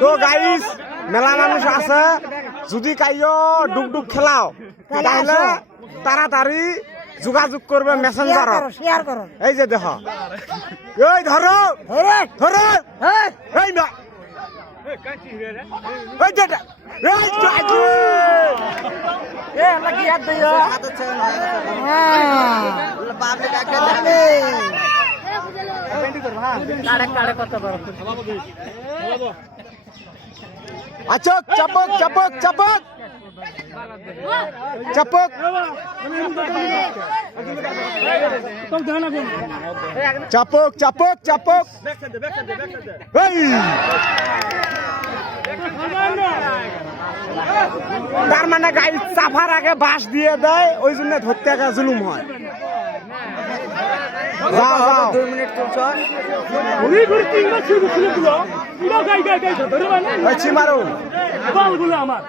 তো গাইস মেলা মানুষ আছে, যদি কাইও ডুকডুক খেলাও তাহলে তাড়াতাড়ি যোগাযোগ করবে মেসেঞ্জারত। এই যে দেখো, এই ধরো ধরো, এই না এই যে আচক চাপক চাপক চাপক চাপক চাপক চাপক চাপক তার মানে গাড়ি চাপার আগে বাঁশ দিয়ে দেয়, ওই জন্য ধরতে আগে জুলুম হয়। যাও যাও 2 মিনিট চলছ মারো আমার